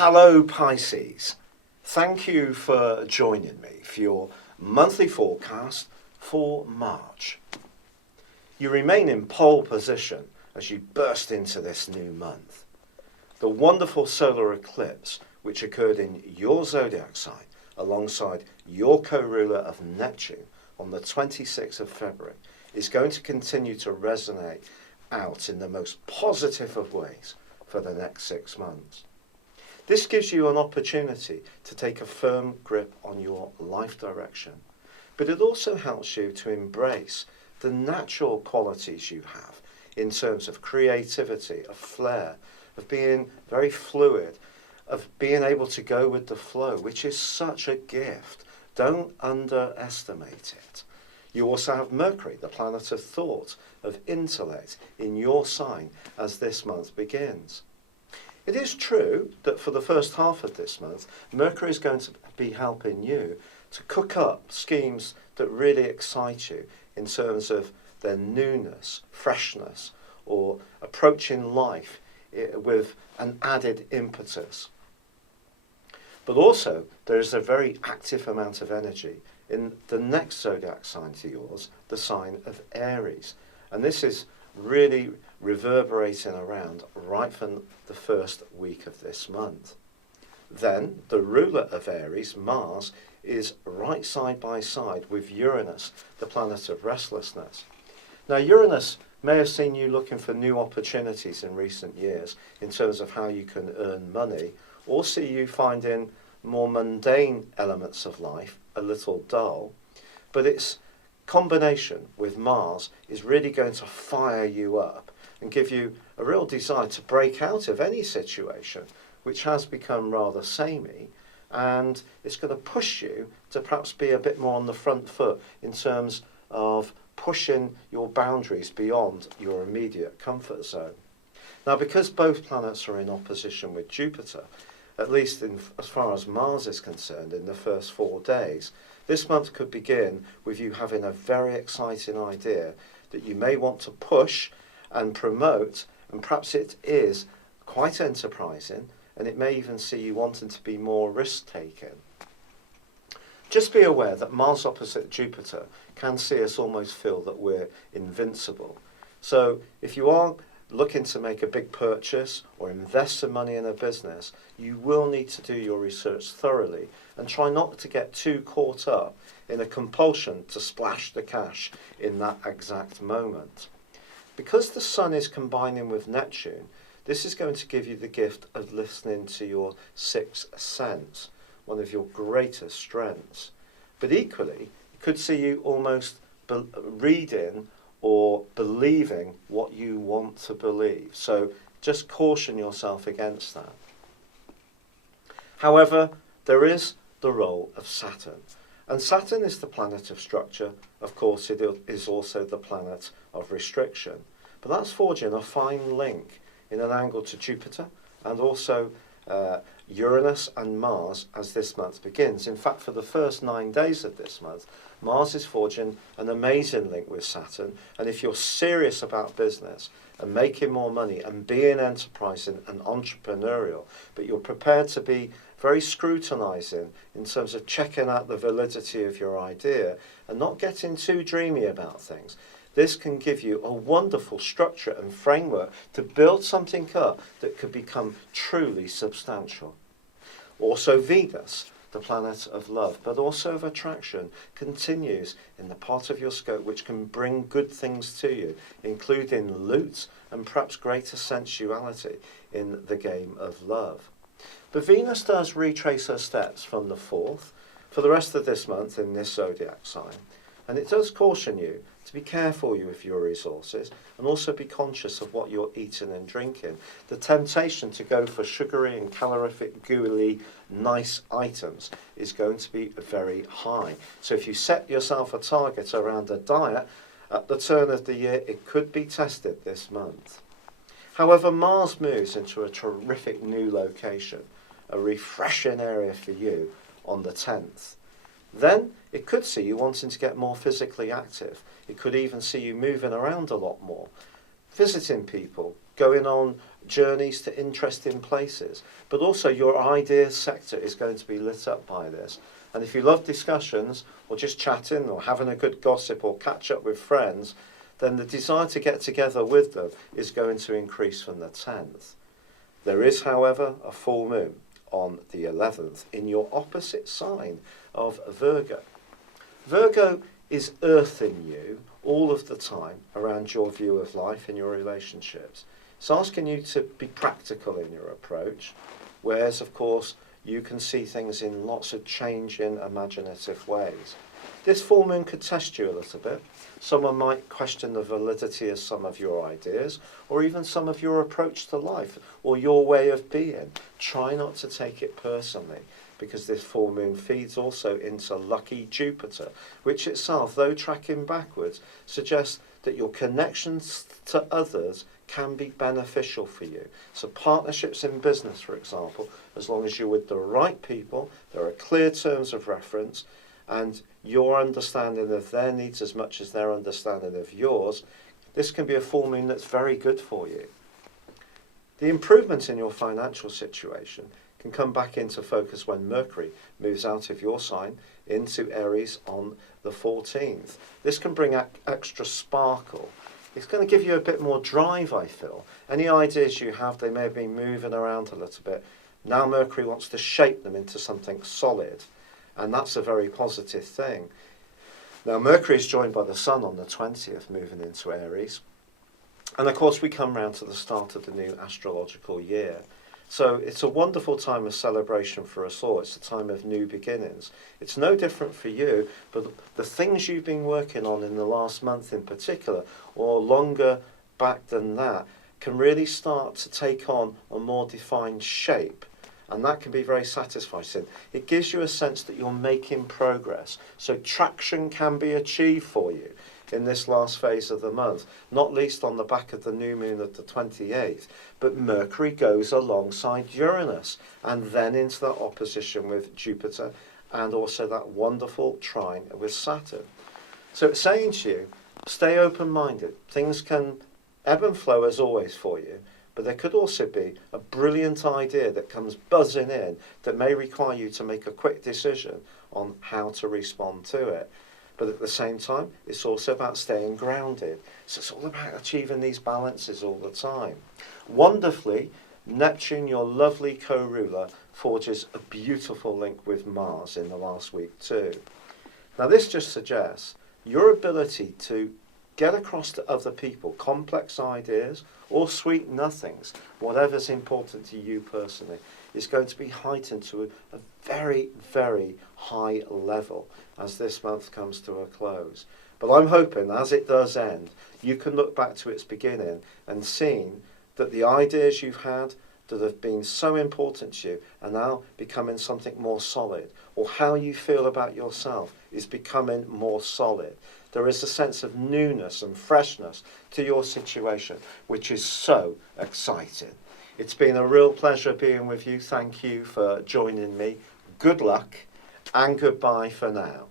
Hello Pisces, thank you for joining me for your monthly forecast for March. You remain in pole position as you burst into this new month. The wonderful solar eclipse which occurred in your zodiac sign alongside your co-ruler of Neptune on the 26th of February is going to continue to resonate out in the most positive of ways for the next 6 months. This gives you an opportunity to take a firm grip on your life direction, but it also helps you to embrace the natural qualities you have in terms of creativity, of flair, of being very fluid, of being able to go with the flow, which is such a gift. Don't underestimate it. You also have Mercury, the planet of thought, of intellect, in your sign as this month begins. It is true that for the first half of this month, Mercury is going to be helping you to cook up schemes that really excite you in terms of their newness, freshness, or approaching life with an added impetus. But also, there is a very active amount of energy in the next zodiac sign to yours, the sign of Aries. And this is really reverberating around right from the first week of this month. Then the ruler of Aries, Mars, is right side by side with Uranus, the planet of restlessness. Now Uranus may have seen you looking for new opportunities in recent years in terms of how you can earn money, or see you finding more mundane elements of life a little dull, but its combination with Mars is really going to fire you up and give you a real desire to break out of any situation which has become rather samey, and it's going to push you to perhaps be a bit more on the front foot in terms of pushing your boundaries beyond your immediate comfort zone. Now, because both planets are in opposition with Jupiter, at least as far as Mars is concerned, in the first 4 days, this month could begin with you having a very exciting idea that you may want to push and promote, and perhaps it is quite enterprising, and it may even see you wanting to be more risk-taking. Just be aware that Mars opposite Jupiter can see us almost feel that we're invincible. So if you are looking to make a big purchase or invest some money in a business, you will need to do your research thoroughly and try not to get too caught up in a compulsion to splash the cash in that exact moment. Because the Sun is combining with Neptune, this is going to give you the gift of listening to your sixth sense, one of your greatest strengths. But equally, it could see you almost reading or believing what you want to believe. So just caution yourself against that. However, there is the role of Saturn. And Saturn is the planet of structure. Of course, it is also the planet of restriction. But that's forging a fine link in an angle to Jupiter and also Uranus and Mars as this month begins. In fact, for the first 9 days of this month, Mars is forging an amazing link with Saturn. And if you're serious about business and making more money and being enterprising and entrepreneurial, but you're prepared to be very scrutinizing in terms of checking out the validity of your idea and not getting too dreamy about things, this can give you a wonderful structure and framework to build something up that could become truly substantial. Also Venus, the planet of love, but also of attraction, continues in the part of your scope which can bring good things to you, including loot and perhaps greater sensuality in the game of love. But Venus does retrace her steps from the 4th for the rest of this month in this zodiac sign. And it does caution you to be careful with your resources and also be conscious of what you're eating and drinking. The temptation to go for sugary and calorific, gooey, nice items is going to be very high. So if you set yourself a target around a diet, at the turn of the year, it could be tested this month. However, Mars moves into a terrific new location, a refreshing area for you on the 10th. Then it could see you wanting to get more physically active. It could even see you moving around a lot more, visiting people, going on journeys to interesting places. But also your ideas sector is going to be lit up by this. And if you love discussions or just chatting or having a good gossip or catch up with friends, then the desire to get together with them is going to increase from the 10th. There is, however, a full moon on the 11th in your opposite sign of Virgo. Virgo is earthing you all of the time around your view of life and your relationships. It's asking you to be practical in your approach, whereas, of course, you can see things in lots of changing, imaginative ways. This full moon could test you a little bit. Someone might question the validity of some of your ideas, or even some of your approach to life, or your way of being. Try not to take it personally, because this full moon feeds also into lucky Jupiter, which itself, though tracking backwards, suggests that your connections to others can be beneficial for you. So partnerships in business, for example, as long as you're with the right people, there are clear terms of reference, and your understanding of their needs as much as their understanding of yours, this can be a full moon that's very good for you. The improvement in your financial situation can come back into focus when Mercury moves out of your sign into Aries on the 14th. This can bring extra sparkle. It's going to give you a bit more drive, I feel. Any ideas you have, they may have been moving around a little bit. Now Mercury wants to shape them into something solid, and that's a very positive thing. Now Mercury is joined by the Sun on the 20th, moving into Aries. And of course we come round to the start of the new astrological year. So it's a wonderful time of celebration for us all. It's a time of new beginnings. It's no different for you, but the things you've been working on in the last month in particular, or longer back than that, can really start to take on a more defined shape. And that can be very satisfying. It gives you a sense that you're making progress. So traction can be achieved for you in this last phase of the month, not least on the back of the new moon of the 28th. But Mercury goes alongside Uranus and then into that opposition with Jupiter and also that wonderful trine with Saturn. So it's saying to you, stay open-minded. Things can ebb and flow as always for you, but there could also be a brilliant idea that comes buzzing in that may require you to make a quick decision on how to respond to it. But at the same time, it's also about staying grounded. So it's all about achieving these balances all the time. Wonderfully, Neptune, your lovely co-ruler, forges a beautiful link with Mars in the last week too. Now this just suggests your ability to get across to other people complex ideas or sweet nothings, whatever's important to you personally, is going to be heightened to a very, very high level as this month comes to a close. But I'm hoping, as it does end, you can look back to its beginning and seen that the ideas you've had that have been so important to you are now becoming something more solid, or how you feel about yourself is becoming more solid. There is a sense of newness and freshness to your situation, which is so exciting. It's been a real pleasure being with you. Thank you for joining me. Good luck and goodbye for now.